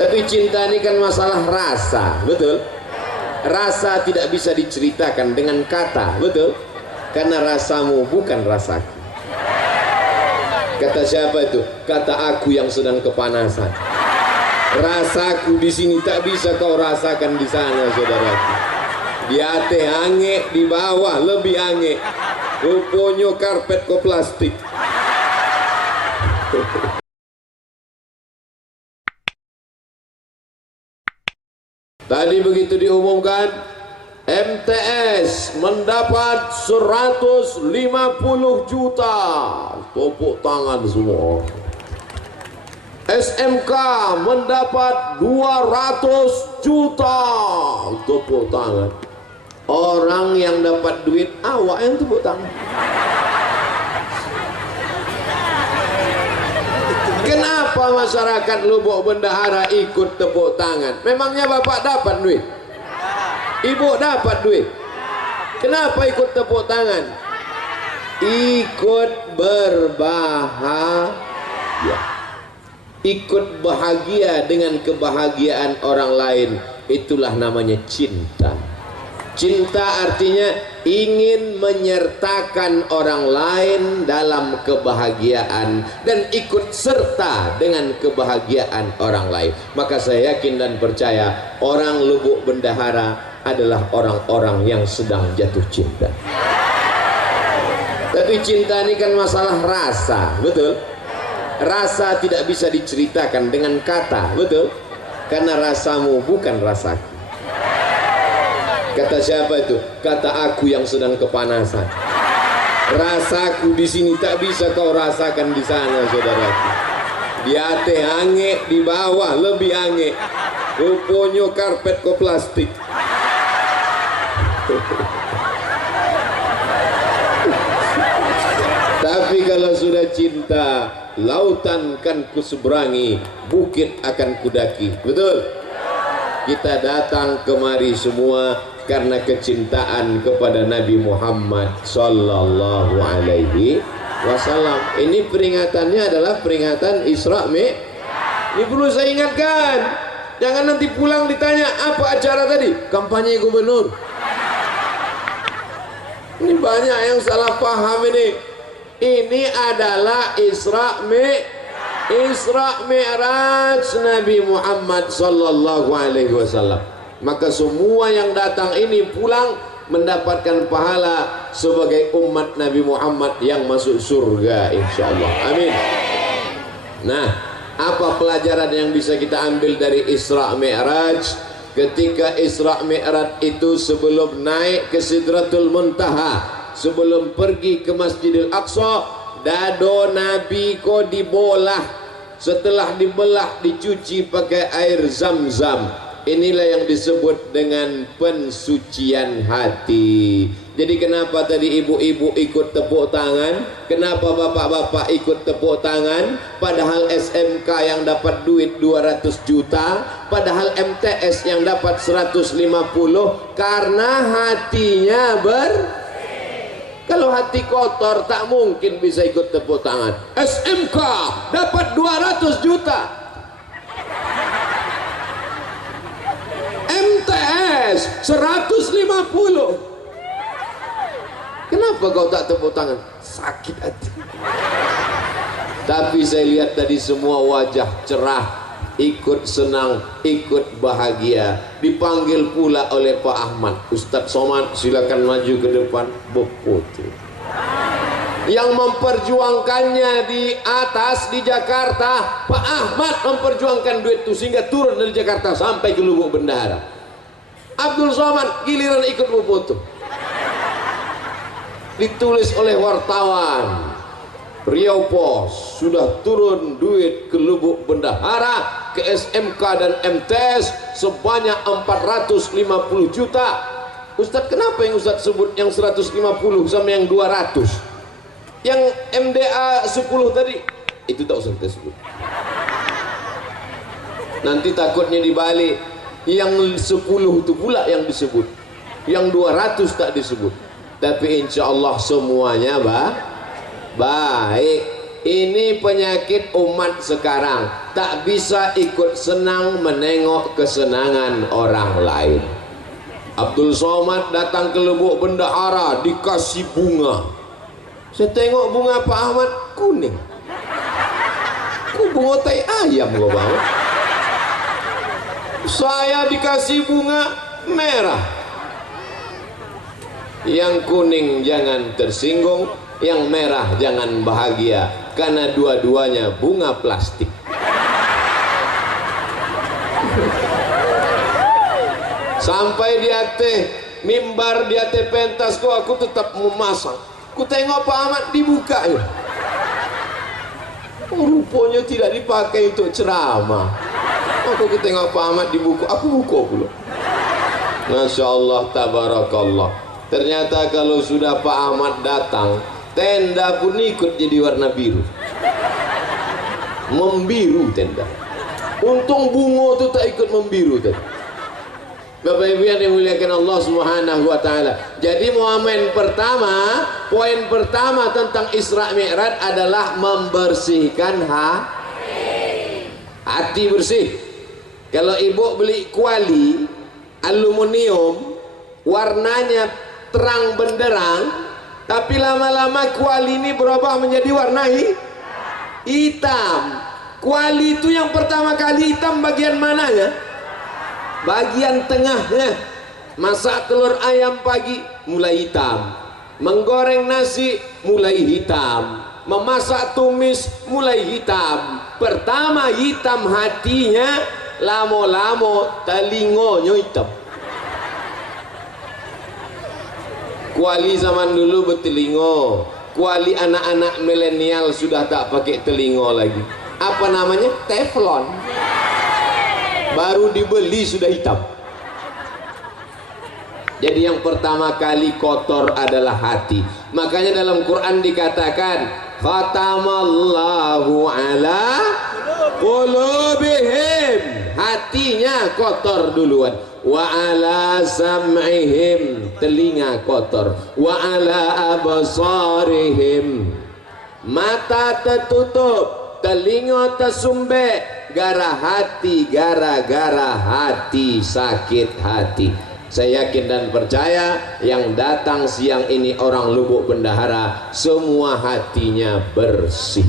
Tapi cinta ini kan masalah rasa, betul? Rasa tidak bisa diceritakan dengan kata, betul? Karena rasamu bukan rasaku. Kata siapa itu? Kata aku yang sedang kepanasan. Rasaku di sini tak bisa kau rasakan di sana, saudaraku. Di atas ange, di bawah lebih ange. Rupanya karpet ko plastik. Tadi begitu diumumkan, MTS mendapat 150 juta. Tepuk tangan semua. SMK mendapat 200 juta. Tepuk tangan. Orang yang dapat duit, awak yang tepuk tangan. Kenapa masyarakat Lubuk Bendahara ikut tepuk tangan? Memangnya bapak dapat duit? Ibu dapat duit? Kenapa ikut tepuk tangan? Ikut berbahagia. Ikut bahagia dengan kebahagiaan orang lain. Itulah namanya cinta. Cinta artinya ingin menyertakan orang lain dalam kebahagiaan dan ikut serta dengan kebahagiaan orang lain. Maka saya yakin dan percaya orang Lubuk Bendahara adalah orang-orang yang sedang jatuh cinta. Tapi cinta ini kan masalah rasa, betul? Rasa tidak bisa diceritakan dengan kata, betul? Karena rasamu bukan rasaku. Kata siapa itu? Kata aku yang sedang kepanasan. Rasaku di sini tak bisa kau rasakan di sana, saudaraku. Di atas ange, di bawah lebih ange. Rupanya karpet ko plastik. Tapi kalau sudah cinta, lautan kan kuseberangi, bukit akan kudaki. Betul? Kita datang kemari semua karena kecintaan kepada Nabi Muhammad sallallahu alaihi wasallam. Ini peringatannya adalah peringatan Isra Mi'raj. Ini perlu saya ingatkan. Jangan nanti pulang ditanya apa acara tadi? Kampanye gubernur. Ini banyak yang salah paham ini. Ini adalah Isra Mi'raj Nabi Muhammad sallallahu alaihi wasallam. Maka semua yang datang ini pulang mendapatkan pahala sebagai umat Nabi Muhammad yang masuk surga insyaallah. Amin. Nah, apa pelajaran yang bisa kita ambil dari Isra Mi'raj? Ketika Isra Mi'raj itu sebelum naik ke Sidratul Muntaha, sebelum pergi ke Masjidil Aqsa, dado Nabi ko dibolah. Setelah dibelah dicuci pakai air Zam-Zam. Inilah yang disebut dengan pensucian hati. Jadi kenapa tadi ibu-ibu ikut tepuk tangan? Kenapa bapak-bapak ikut tepuk tangan? Padahal SMK yang dapat duit 200 juta, padahal MTS yang dapat 150, karena hatinya Kalau hati kotor tak mungkin bisa ikut tepuk tangan. SMK dapat 200 juta. MTS 150. Kenapa kau tak tepuk tangan? Sakit hati. Tapi saya lihat tadi semua wajah cerah, ikut senang, ikut bahagia. Dipanggil pula oleh Pak Ahmad. Ustadz Somad silakan maju ke depan. Beputu yang memperjuangkannya di atas di Jakarta, Pak Ahmad memperjuangkan duit itu sehingga turun dari Jakarta sampai ke Lubuk Bendahara. Abdul Somad giliran ikut beputu. Ditulis oleh wartawan Riau Pos, sudah turun duit ke Lubuk Bendahara, ke SMK dan MTS sebanyak 450 juta. Ustadz, kenapa yang Ustadz sebut yang 150 sama yang 200? Yang MDA 10 tadi itu tak usah kita sebut. Nanti takutnya dibalik, yang 10 itu pula yang disebut, yang 200 tak disebut. Tapi insya Allah semuanya baik. Ini penyakit umat sekarang. tak bisa ikut senang menengok kesenangan orang lain. Abdul Somad datang ke Lubuk Bendahara dikasih bunga. Saya tengok bunga Pak Ahmad kuning. Kok bunga tai ayam gua bang? Saya dikasih bunga merah. Yang kuning jangan tersinggung, yang merah jangan bahagia, karena dua-duanya bunga plastik. Sampai di ate mimbar, di ate pentas kok aku tetap memasang. Ku tengok Pak Ahmad dibuka ya. Oh, rupanya tidak dipakai untuk ceramah. Aku tengok Pak Ahmad dibuka, aku buka pula. Masya Allah, tabarakallah. Ternyata kalau sudah Pak Ahmad datang, tenda pun ikut jadi warna biru. Membiru tenda. Untung bunga itu tak ikut membiru tadi. Bapak Ibu yang dimuliakan Allah Subhanahu wa taala. Jadi poin pertama tentang Isra Mi'raj adalah membersihkan hati bersih. Kalau ibu beli kuali aluminium, warnanya terang benderang, tapi lama-lama kuali ini berubah menjadi warna hitam. Kuali itu yang pertama kali hitam bagian mananya? Bagian tengahnya. Masak telur ayam pagi mulai hitam, menggoreng nasi mulai hitam, memasak tumis mulai hitam. Pertama hitam hatinya, lamo-lamo telingonya hitam. Kuali zaman dulu bertelingo, kuali anak-anak milenial sudah tak pakai telingo lagi. Apa namanya? Teflon. Baru dibeli sudah hitam. Jadi yang pertama kali kotor adalah hati. Makanya dalam Quran dikatakan khatamallahu ala qulubihim, hatinya kotor duluan. Wa ala sam'ihim, telinga kotor. Wa ala absarihim, mata tertutup, telinga tersumbat. Gara-gara hati sakit hati. Saya yakin dan percaya yang datang siang ini orang Lubuk Bendahara semua hatinya bersih.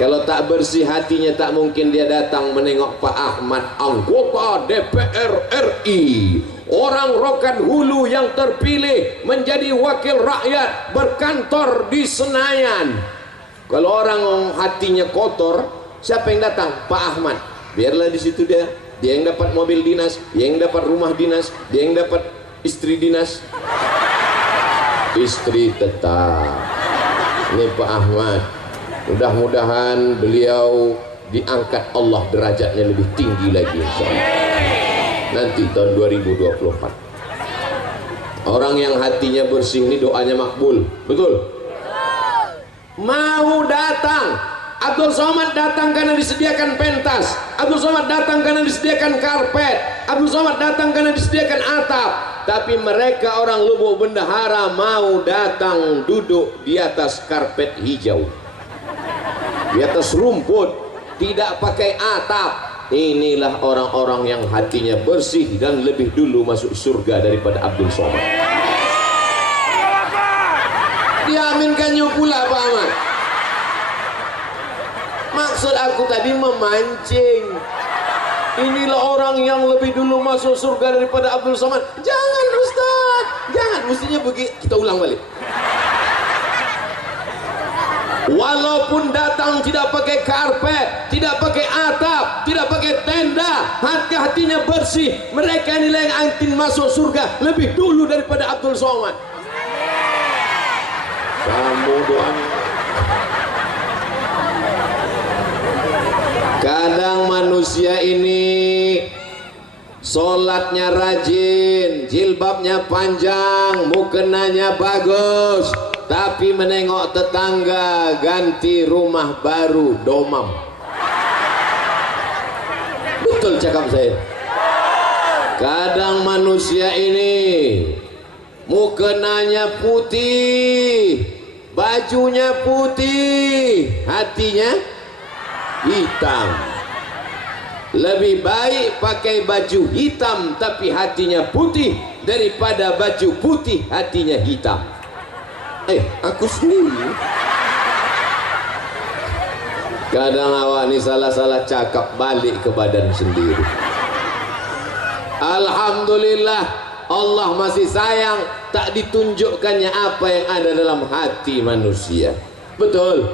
Kalau tak bersih hatinya, tak mungkin dia datang menengok Pak Ahmad, anggota DPR RI, orang Rokan Hulu yang terpilih menjadi wakil rakyat berkantor di Senayan. Kalau orang hatinya kotor, siapa yang datang? Pak Ahmad. Biarlah di situ dia yang dapat mobil dinas, dia yang dapat rumah dinas, dia yang dapat istri dinas. Istri tetap. Ini Pak Ahmad. Mudah-mudahan beliau diangkat Allah derajatnya lebih tinggi lagi insyaallah. Nanti tahun 2024. Orang yang hatinya bersih ini doanya makbul. Betul? Mau datang. Abdul Somad datang karena disediakan pentas. Abdul Somad datang karena disediakan karpet. Abdul Somad datang karena disediakan atap. Tapi mereka orang Lubuk Bendahara mau datang duduk di atas karpet hijau, di atas rumput, tidak pakai atap. Inilah orang-orang yang hatinya bersih dan lebih dulu masuk surga daripada Abdul Somad. Diaminkannya pula Pak Ahmad. Maksud aku tadi memancing. Inilah orang yang lebih dulu masuk surga daripada Abdul Somad. Jangan Ustaz, jangan, mestinya begitu. Kita ulang balik. Walaupun datang tidak pakai karpet, tidak pakai atap, tidak pakai tenda, hatinya bersih, mereka inilah yang akan masuk surga lebih dulu daripada Abdul Somad. Kamu doanya. Kadang manusia ini sholatnya rajin, jilbabnya panjang, mukenanya bagus, tapi menengok tetangga ganti rumah baru domam. Betul cakap saya. Kadang manusia ini mukenanya putih, bajunya putih, hatinya hitam. Lebih baik pakai baju hitam tapi hatinya putih daripada baju putih hatinya hitam. Aku sendiri. Kadang awak ni salah-salah cakap balik ke badan sendiri. Alhamdulillah Allah masih sayang, tak ditunjukkannya apa yang ada dalam hati manusia. Betul.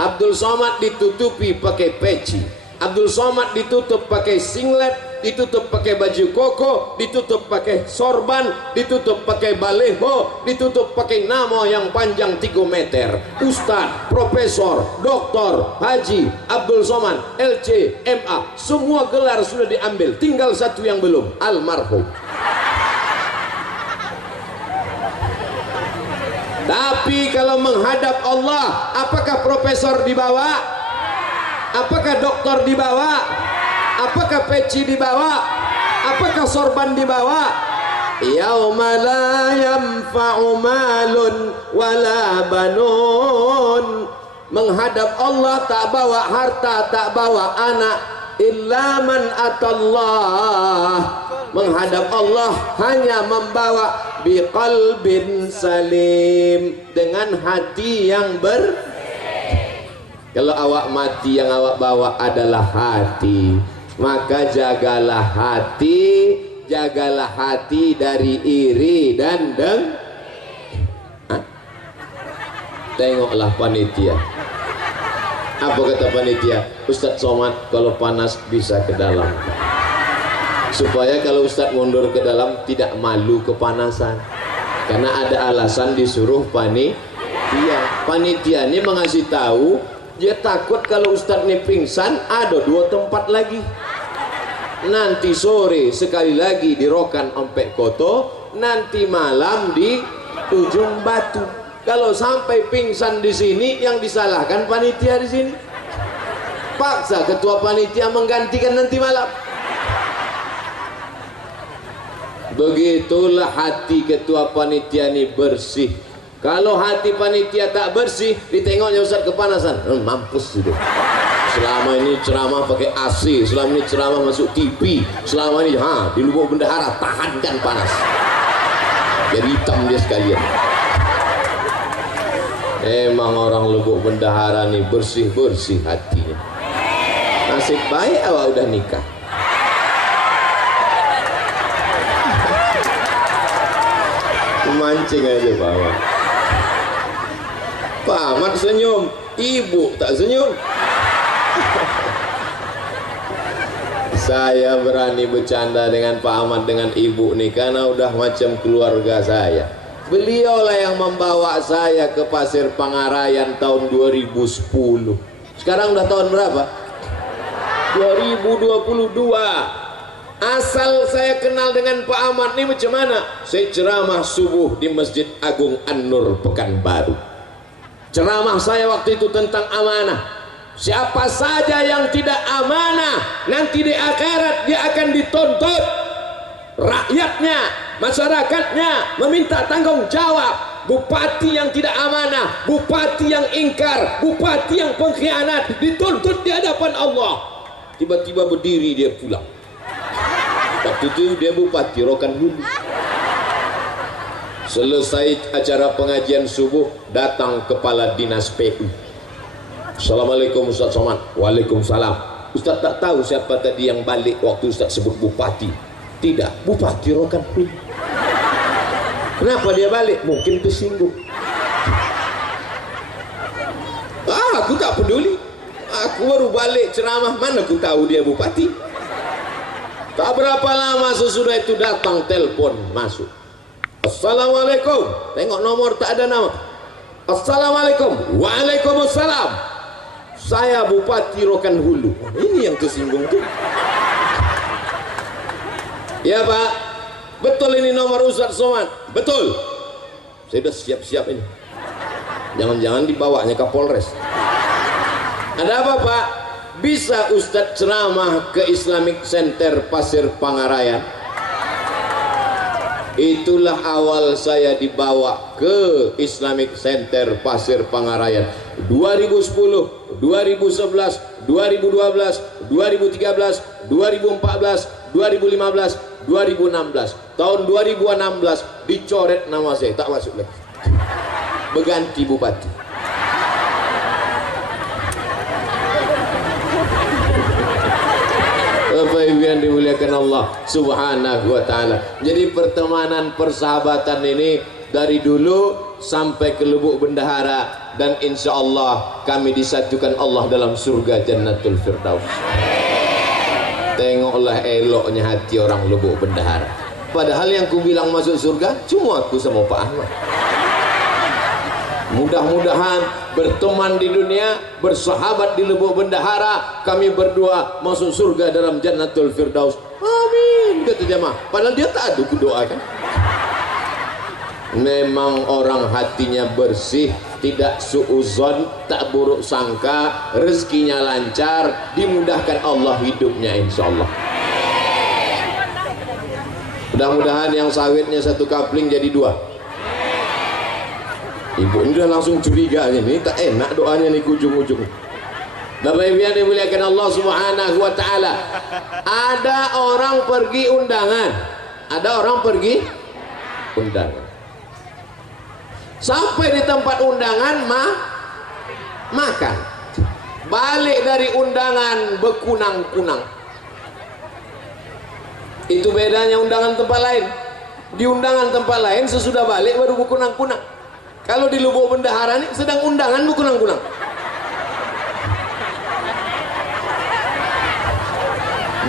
Abdul Somad ditutupi pakai peci, Abdul Somad ditutup pakai singlet, ditutup pakai baju koko, ditutup pakai sorban, ditutup pakai baleho, ditutup pakai nama yang panjang 3 meter. Ustaz, profesor, doktor, haji, Abdul Somad, LC, MA, semua gelar sudah diambil, tinggal satu yang belum, almarhum. Tapi kalau menghadap Allah, apakah profesor dibawa? Apakah doktor dibawa? Apakah peci dibawa? Apakah sorban dibawa? Yauma la yanfa'u malun wala banun. Menghadap Allah tak bawa harta, tak bawa anak, illa man atallah. Menghadap Allah hanya membawa biqalbin salim, dengan hati yang Kalau awak mati yang awak bawa adalah hati, maka jagalah hati dari iri dan Tengoklah panitia. Apa kata panitia? Ustadz Somad kalau panas bisa ke dalam, supaya kalau Ustadz mundur ke dalam tidak malu kepanasan, karena ada alasan disuruh panitia. Panitia ini mengasih tahu, dia takut kalau Ustadz ini pingsan, ada 2 tempat lagi. Nanti sore sekali lagi di Rokan Ompek Koto, nanti malam di Ujung Batu. Kalau sampai pingsan di sini, yang disalahkan panitia di sini. Paksa ketua panitia menggantikan nanti malam. Begitulah hati ketua panitia ini bersih. Kalau hati panitia tak bersih, ditengoknya Ustaz kepanasan, mampus sudah. Selama ini ceramah pakai AC, selama ini ceramah masuk TV, selama ini di lubuk bendahara tahankan panas, jadi hitam dia sekalian. Emang orang lubuk bendahara nih bersih-bersih hatinya. Nasib baik awak udah nikah. Mancing aja Pak Ahmad. Pak Ahmad senyum, ibu tak senyum. Saya berani bercanda dengan Pak Ahmad dengan ibu nih karena udah macam keluarga saya. Beliaulah yang membawa saya ke Pasir Pangarayan tahun 2010. Sekarang udah tahun berapa? 2022. Asal saya kenal dengan Pak Ahmad ini macam mana? Saya ceramah subuh di Masjid Agung An-Nur Pekanbaru. Ceramah saya waktu itu tentang amanah. Siapa saja yang tidak amanah, nanti di akhirat dia akan dituntut. Rakyatnya, masyarakatnya meminta tanggung jawab. Bupati yang tidak amanah, bupati yang ingkar, bupati yang pengkhianat dituntut di hadapan Allah. Tiba-tiba berdiri dia pulang. Waktu itu dia bupati Rokan Hulu. Selesai acara pengajian subuh, datang kepala dinas PU. Assalamualaikum Ustaz Somad. Waalaikumsalam. Ustaz tak tahu siapa tadi yang balik waktu Ustaz sebut bupati. Tidak, bupati Rokan Hulu. Kenapa dia balik? Mungkin tersinggung. Aku tak peduli. Aku baru balik ceramah, mana aku tahu dia bupati. Tak berapa lama sesudah itu datang telepon masuk. Assalamualaikum. Tengok nomor tak ada nama. Assalamualaikum. Waalaikumsalam. Saya Bupati Rokan Hulu. Ini yang tersinggung tuh. Ya Pak, betul ini nomor Ustaz Somad. Betul. Saya sudah siap-siap ini. Jangan-jangan dibawanya ke Polres. Ada apa Pak? Bisa Ustadz ceramah ke Islamic Center Pasir Pangarayan? Itulah awal saya dibawa ke Islamic Center Pasir Pangarayan. 2010, 2011, 2012, 2013, 2014, 2015, 2016. Tahun 2016 dicoret nama saya, tak masuk lagi. Berganti bupati. Bapak Ibu yang dimuliakan Allah Subhanahu wa taala. Jadi pertemanan persahabatan ini dari dulu sampai ke Lubuk Bendahara, dan insya Allah kami disatukan Allah dalam surga Jannatul Firdaus. Tengoklah eloknya hati orang Lubuk Bendahara. Padahal yang ku bilang masuk surga cuma aku sama Pak Ahmad. Mudah-mudahan berteman di dunia, bersahabat di Lubuk Bendahara, kami berdua masuk surga dalam Jannatul Firdaus. Amin, kata jemaah. Padahal dia tak ada doa kan. Memang orang hatinya bersih, tidak suuzon, tak buruk sangka, rezekinya lancar, dimudahkan Allah hidupnya insya Allah. Mudah-mudahan yang sawitnya satu kapling jadi dua. Ibu ini udah langsung curiga ini, tak enak doanya nih ujung-ujung. Bapak Ibu yang dimuliakan Allah Subhanahu wa taala. Ada orang pergi undangan. Ada orang pergi undangan. Sampai di tempat undangan makan. Balik dari undangan bekunang-kunang. Itu bedanya undangan tempat lain. Di undangan tempat lain sesudah balik baru bekunang-kunang. Kalau di Lubuk Bendahara ini sedang undangan bekunang-kunang.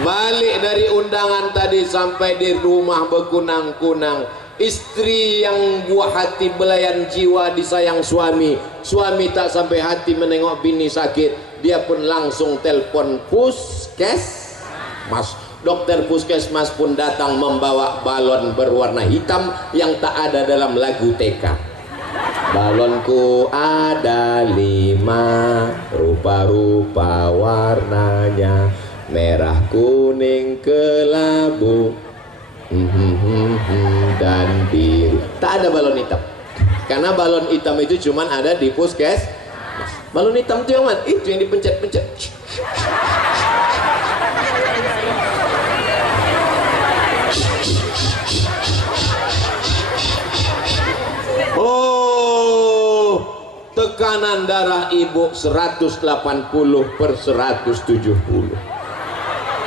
Balik dari undangan tadi sampai di rumah bekunang-kunang. Istri yang buah hati belayan jiwa disayang suami. Suami tak sampai hati menengok bini sakit. Dia pun langsung telpon puskesmas. Dokter puskesmas pun datang membawa balon berwarna hitam yang tak ada dalam lagu TK. Balonku ada 5, rupa-rupa warnanya, merah, kuning, kelabu, dan biru. Tak ada balon hitam, karena balon hitam itu cuman ada di puskes. Balon hitam itu yang mana? Itu yang dipencet-pencet. Oh, tekanan darah ibu 180/170.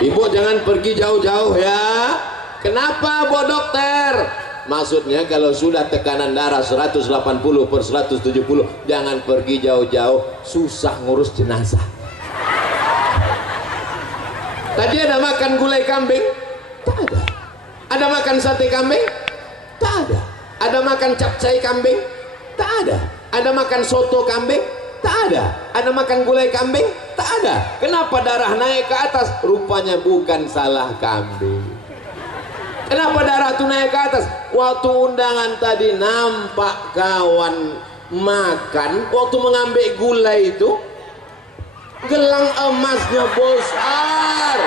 Ibu jangan pergi jauh-jauh ya. Kenapa, Bu Dokter? Maksudnya kalau sudah tekanan darah 180/170, jangan pergi jauh-jauh, susah ngurus jenazah. Tadi ada makan gulai kambing? Tak ada. Ada makan sate kambing? Tak ada. Ada makan capcay kambing? Tak ada. Ada makan soto kambing? Tak ada. Ada makan gulai kambing? Tak ada. Kenapa darah naik ke atas? Rupanya bukan salah kambing. Kenapa darah itu naik ke atas? Waktu undangan tadi nampak kawan makan, waktu mengambil gulai itu gelang emasnya besar.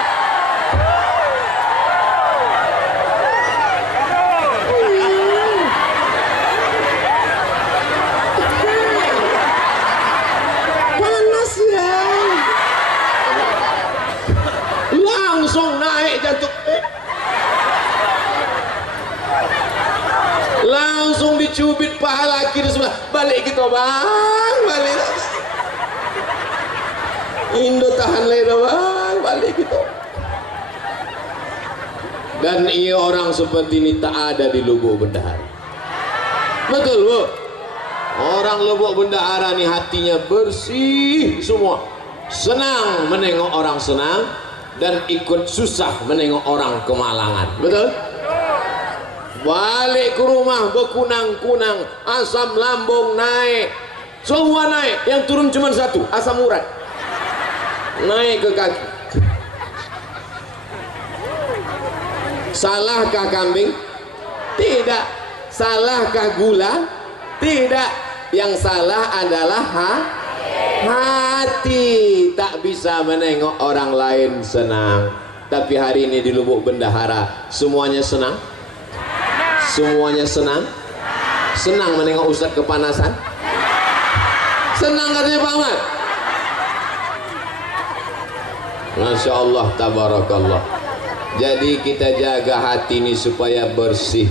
Langsung naik jantung, langsung dicubit pahala kiri sebelah. Balik kita bang, balik. Indo tahan leda bang, balik kita. Dan ia orang seperti ini tak ada di Lubuk Bendahara. Betul Bu? Orang Lubuk Bendahara ini hatinya bersih semua, senang menengok orang senang, dan ikut susah menengok orang kemalangan. Betul? Balik ke rumah bekunang-kunang, asam lambung naik, semua naik. Yang turun cuma satu, asam urat naik ke kaki. Salahkah kambing? Tidak. Salahkah gula? Tidak. Yang salah adalah hati. Tak bisa menengok orang lain senang. Tapi hari ini di Lubuk Bendahara semuanya senang. Semuanya senang. Senang menengok Ustadz kepanasan. Senang katanya Pak Ahmad. Masya Allah, tabarakallah. Jadi kita jaga hati ini supaya bersih.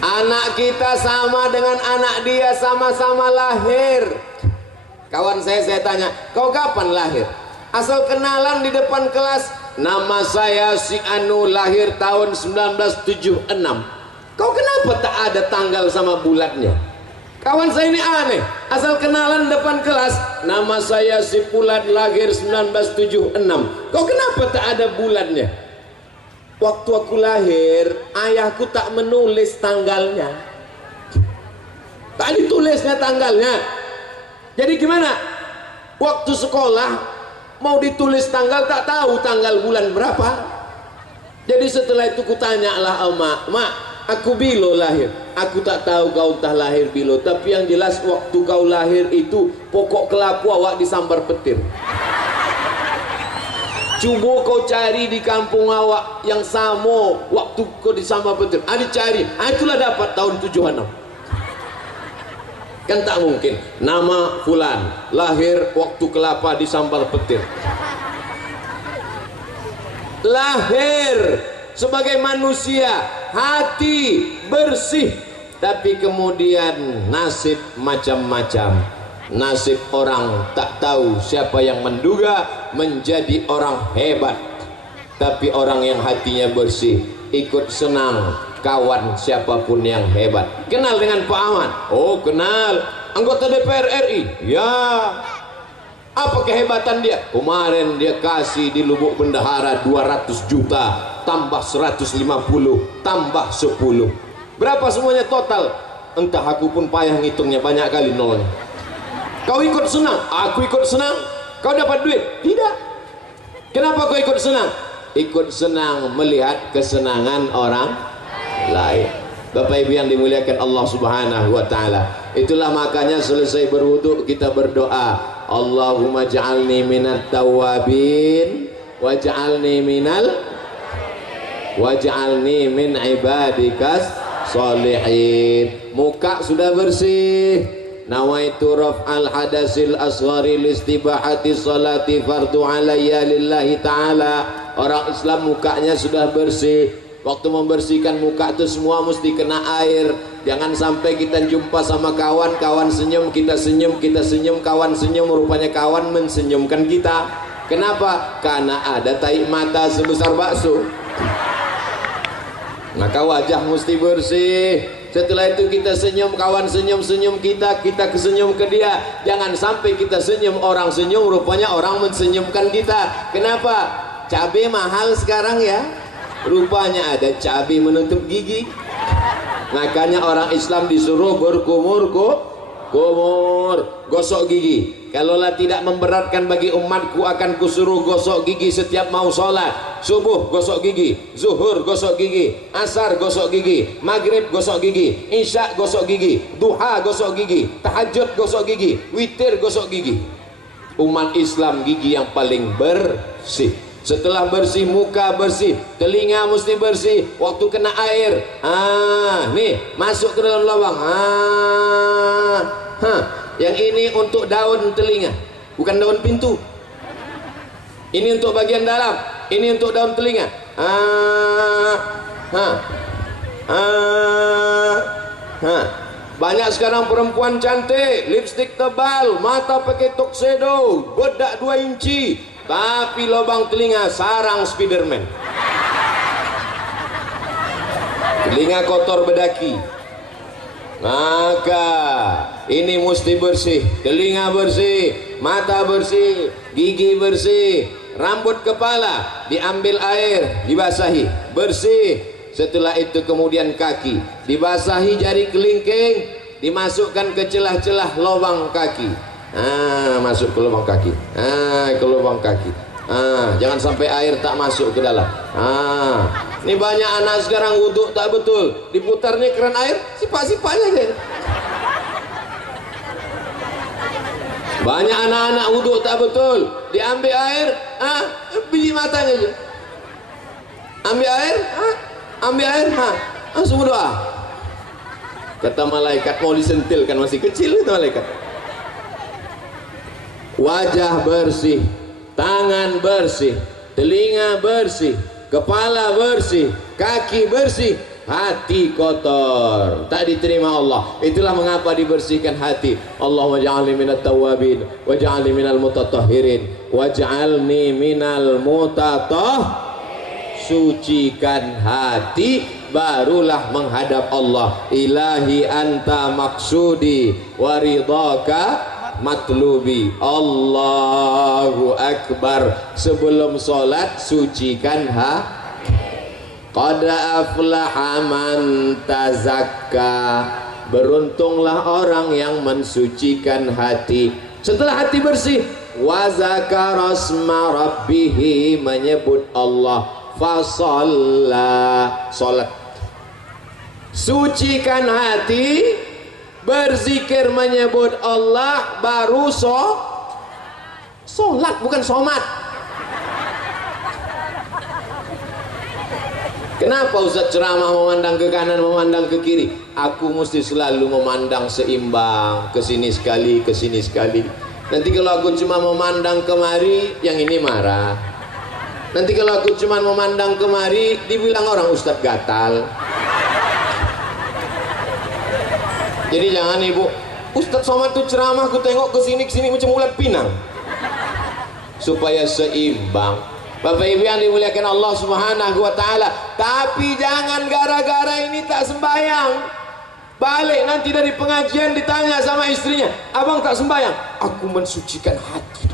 Anak kita sama dengan anak dia, sama-sama lahir. Kawan saya tanya, kau kapan lahir? Asal kenalan di depan kelas, nama saya si Anu, lahir tahun 1976. Kau kenapa tak ada tanggal sama bulannya? Kawan saya ini aneh, asal kenalan depan kelas, nama saya si Fulan, lahir 1976. Kau kenapa tak ada bulannya? Waktu aku lahir, ayahku tak menulis tanggalnya. Tak ditulisnya tanggalnya. Jadi gimana? Waktu sekolah mau ditulis tanggal, tak tahu tanggal bulan berapa. Jadi setelah itu kutanyalah Mak, aku bilo lahir. Aku tak tahu kau tak lahir bilo, tapi yang jelas waktu kau lahir itu pokok kelaku awak disambar petir. Coba kau cari di kampung awak yang sama waktu kau disambar petir. Cari, itulah dapat tahun 76. Kan tak mungkin. Nama Fulan, lahir waktu kelapa disambar petir. Lahir sebagai manusia, hati bersih, tapi kemudian nasib macam-macam. Nasib orang tak tahu, siapa yang menduga menjadi orang hebat, tapi orang yang hatinya bersih ikut senang kawan siapapun yang hebat. Kenal dengan Pak Ahmad? Oh kenal. Anggota DPR RI? Ya. Apa kehebatan dia? Kemarin dia kasih di Lubuk Bendahara 200 juta, tambah 150, tambah 10. Berapa semuanya total? Entah, aku pun payah ngitungnya, banyak kali nolnya. Kau ikut senang, aku ikut senang. Kau dapat duit? Tidak. Kenapa kau ikut senang? Ikut senang melihat kesenangan orang lain. Bapak Ibu yang dimuliakan Allah Subhanahu wa taala. Itulah makanya selesai berwudu kita berdoa, Allahumma ja'alni minat tawabin waj'alni min ibadikas sholihin. Muka sudah bersih. Nawaitu raf'al hadasil asghari listibahati salati fardu alayya lillahi ta'ala. Orang Islam mukanya sudah bersih. Waktu membersihkan muka itu semua mesti kena air. Jangan sampai kita jumpa sama kawan, kawan senyum, kita senyum, kita senyum, kawan senyum, rupanya kawan mensenyumkan kita. Kenapa? Karena ada tahi mata sebesar bakso. Maka wajah mesti bersih. Setelah itu kita senyum, kawan senyum-senyum kita, kita kesenyum ke dia. Jangan sampai kita senyum, orang senyum, rupanya orang mensenyumkan kita. Kenapa? Cabai mahal sekarang ya. Rupanya ada cabai menutup gigi. Makanya orang Islam disuruh berkumur gosok gigi. Kalaulah tidak memberatkan bagi umatku, akan kusuruh gosok gigi setiap mau sholat. Subuh gosok gigi, zuhur gosok gigi, asar gosok gigi, maghrib gosok gigi, isya gosok gigi, duha gosok gigi, tahajud gosok gigi, witir gosok gigi. Umat Islam gigi yang paling bersih. Setelah bersih, muka bersih, telinga mesti bersih. Waktu kena air, nih masuk ke dalam lubang. Yang ini untuk daun telinga, bukan daun pintu. Ini untuk bagian dalam, ini untuk daun telinga. Banyak sekarang perempuan cantik, lipstik tebal, mata pakai tuxedo, bedak 2 inci, tapi lubang telinga sarang Spiderman. Telinga kotor bedaki. Maka ini mesti bersih. Telinga bersih, mata bersih, gigi bersih, rambut kepala diambil air, dibasahi, bersih. Setelah itu kemudian kaki dibasahi, jari kelingking dimasukkan ke celah-celah lubang kaki. Masuk ke lubang kaki. Ke lubang kaki. Jangan sampai air tak masuk ke dalam. Ini banyak anak sekarang wudhu tak betul, diputar nih keran air, sipak-sipaknya aja. Banyak anak-anak wudhu tak betul, diambil air, biji matanya aja. Ambil air, langsung berdoa. Kata malaikat, mau disentil kan, masih kecil itu malaikat. wajah bersih, tangan bersih, telinga bersih, kepala bersih, kaki bersih, hati kotor, tak diterima Allah. Itulah mengapa dibersihkan hati. Allahumma ja'alni minat tawabin waj'alni minal mutatahhirin waj'alni minal sucikan hati, barulah menghadap Allah. Ilahi anta maksudi waridhaka matlubi. Allahu akbar. Sebelum sholat sucikan hati. Qad aflaha man tazakka. Beruntunglah orang yang mensucikan hati. Setelah hati bersih, wa zakara asma rabbih, menyebut Allah, fasalla, salat. Sucikan hati, berzikir menyebut Allah, baru salat, bukan somat. Kenapa Ustaz ceramah memandang ke kanan, memandang ke kiri? Aku mesti selalu memandang seimbang, ke sini sekali, ke sini sekali. Nanti kalau aku cuma memandang kemari, yang ini marah. Nanti kalau aku cuma memandang kemari, dibilang orang Ustaz gatal. Jadi jangan ibu, Ustaz Somad tuh ceramah, aku tengok ke sini macam ulat pinang. Supaya seimbang. Bapak Ibu yang dimuliakan Allah Subhanahu wa taala. Tapi jangan gara-gara ini tak sembahyang, balik nanti dari pengajian ditanya sama istrinya, "Abang tak sembahyang?" "Aku mensucikan hati."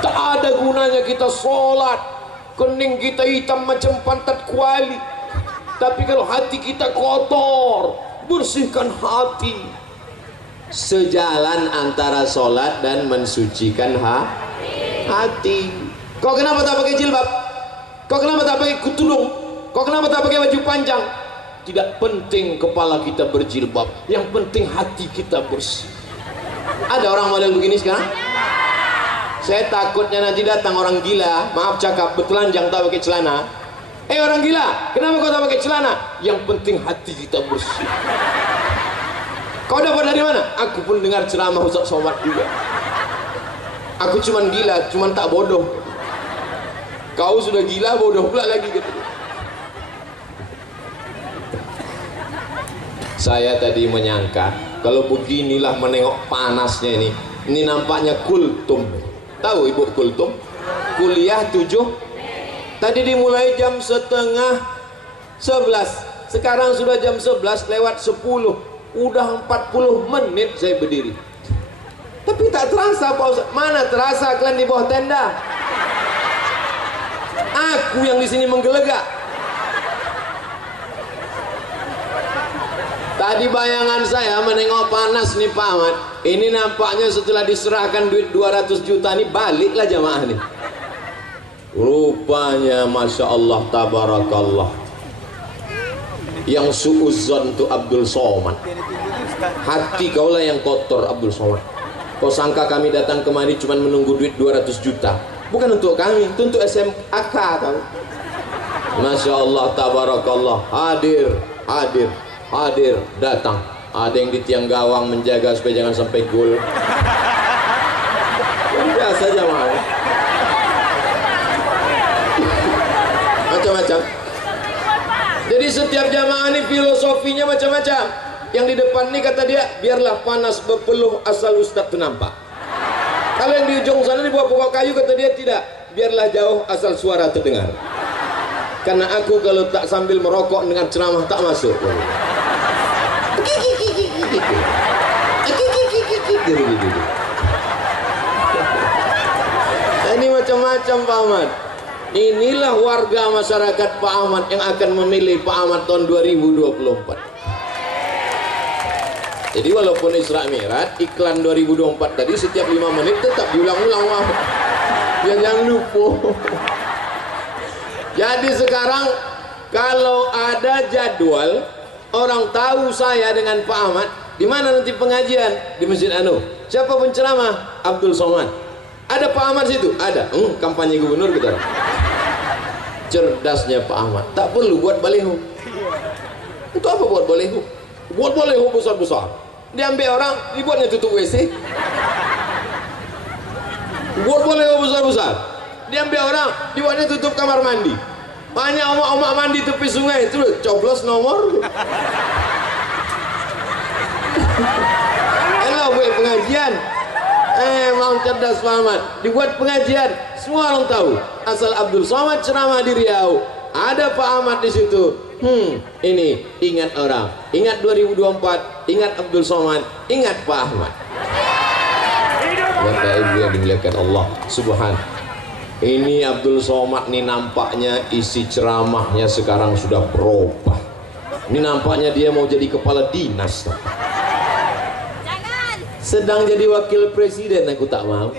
Tak ada gunanya kita sholat, kening kita hitam macam pantat kuali, tapi kalau hati kita kotor, bersihkan hati. Sejalan antara sholat dan mensucikan hati. Kau kenapa tak pakai jilbab? Kau kenapa tak pakai tudung? Kau kenapa tak pakai baju panjang? Tidak penting kepala kita berjilbab, yang penting hati kita bersih. Ada orang model begini sekarang? Saya takutnya nanti datang orang gila, maaf cakap, bertelanjang tak pakai celana. Orang gila, kenapa kau tak pakai celana? Yang penting hati kita bersih. Kau dapat dari mana? Aku pun dengar ceramah Ustaz Somad juga. Aku cuman gila, cuman tak bodoh. Kau sudah gila, bodoh pula lagi gitu. Saya tadi menyangka kalau beginilah menengok panasnya ini nampaknya kultum. Tahu ibu kultum? Kuliah 7. Tadi dimulai jam setengah 11. Sekarang sudah jam 11 lewat 10. Udah 40 menit saya berdiri. Tapi tak terasa Pak Ustaz. Mana terasa kalian di bawah tenda? Aku yang di sini menggelegak. Tadi bayangan saya menengok panas nih Pak Ahmad. Ini nampaknya setelah diserahkan duit 200 juta nih baliklah jamaah nih. Rupanya Masya Allah tabarakallah, yang suuzon tuh Abdul Somad. Hati kaulah yang kotor Abdul Somad. Kau sangka kami datang kemari cuma menunggu duit 200 juta? Bukan untuk kami, itu untuk SMAK tahu. Masya Allah tabarakallah, hadir datang. Ada yang di tiang gawang menjaga supaya jangan sampai gol. Biasa jamaah. Macam-macam. Jadi setiap jamaah ini filosofinya macam-macam. Yang di depan ini kata dia, biarlah panas berpeluh asal Ustadz itu nampak. Kalau yang di ujung sana di bawah pokok kayu kata dia tidak, biarlah jauh asal suara terdengar. Karena aku kalau tak sambil merokok dengan ceramah tak masuk. Ini macam-macam Pak Ahmad. Inilah warga masyarakat Pak Ahmad yang akan memilih Pak Ahmad tahun 2024. Jadi walaupun Isra Mi'raj iklan 2024 tadi setiap 5 menit tetap diulang-ulang. Ya jangan lupa. Jadi sekarang kalau ada jadwal, orang tahu saya dengan Pak Ahmad, di mana nanti pengajian? Di Masjid Anu. Siapa penceramah? Abdul Somad. Ada Pak Ahmad situ? Ada. Kampanye gubernur kita. Cerdasnya Pak Ahmad. Tak perlu buat baliho. Itu apa buat baliho? Buat baliho besar-besar. Diambil orang, dibuatnya tutup WC. boleh besar-besar. Diambil orang, dibuatnya tutup kamar mandi. Banyak omak-omak mandi tepi sungai, terus coblos nomor. Elah buat pengajian. Mau cerdas Muhammad, dibuat pengajian, semua orang tahu. Asal Abdul Somad ceramah di Riau, ada Pak Ahmad di situ. Ini ingat orang, ingat 2024, ingat Abdul Somad, ingat Pak Ahmad. Bapak Ibu yang dimuliakan Allah Subhanahu. Ini Abdul Somad nih nampaknya isi ceramahnya sekarang sudah berubah. Ini nampaknya dia mau jadi kepala dinas. Sedang jadi wakil presiden, aku tak mau.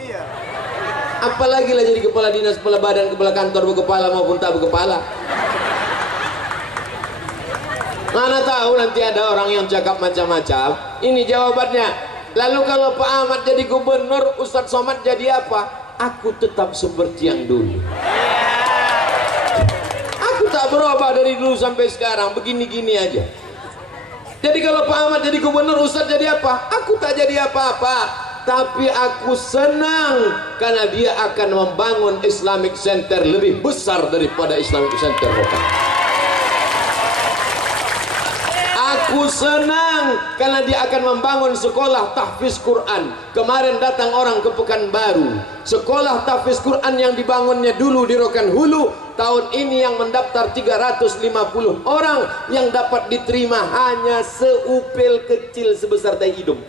Apalagi lah jadi kepala dinas, kepala badan, kepala kantor, berkepala maupun tak berkepala. Mana tahu nanti ada orang yang cakap macam-macam. Ini jawabannya. Lalu kalau Pak Ahmad jadi gubernur, Ustadz Somad jadi apa? Aku tetap seperti yang dulu. Aku tak berubah dari dulu sampai sekarang, begini-gini aja. Jadi kalau Pak Ahmad jadi gubernur, Ustadz jadi apa? Aku tak jadi apa-apa, tapi aku senang karena dia akan membangun Islamic Center lebih besar daripada Islamic Center Rokan. Aku senang karena dia akan membangun sekolah tahfiz Quran. Kemarin datang orang ke Pekanbaru, sekolah tahfiz Quran yang dibangunnya dulu di Rokan Hulu, tahun ini yang mendaftar 350 orang, yang dapat diterima hanya seupil kecil sebesar tai hidung.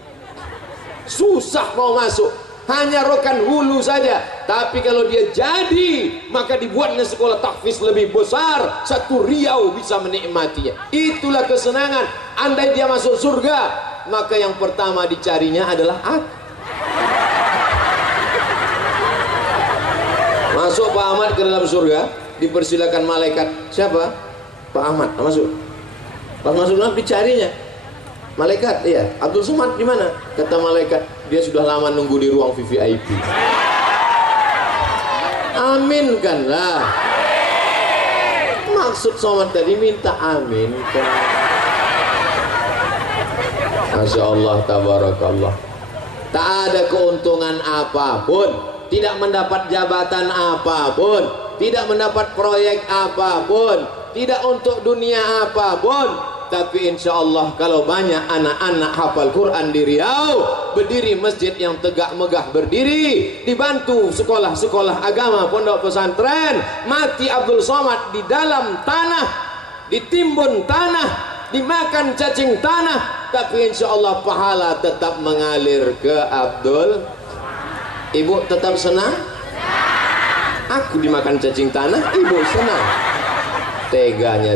Susah mau masuk, hanya Rokan Hulu saja. Tapi kalau dia jadi, maka dibuatnya sekolah tahfiz lebih besar, satu Riau bisa menikmatinya. Itulah kesenangan. Andai dia masuk surga, maka yang pertama dicarinya adalah aku. Masuk Pak Ahmad ke dalam surga, dipersilakan malaikat. Siapa? Pak Ahmad. Masuk. Pas masuk dalam dicarinya malaikat. Iya, Abdul Somad di mana? Kata malaikat, dia sudah lama nunggu di ruang VVIP. Aminkanlah. Maksud Somad tadi minta aminkan. Masya Allah, tabarakallah. Tak ada keuntungan apapun, tidak mendapat jabatan apapun, tidak mendapat proyek apapun, tidak untuk dunia apapun. Tapi insya Allah kalau banyak anak-anak hafal Quran di Riau, berdiri masjid yang tegak megah berdiri, dibantu sekolah-sekolah agama, pondok pesantren, mati Abdul Somad di dalam tanah, ditimbun tanah, dimakan cacing tanah, tapi insya Allah pahala tetap mengalir ke Abdul. Ibu tetap senang? Aku dimakan cacing tanah, ibu senang. Teganya.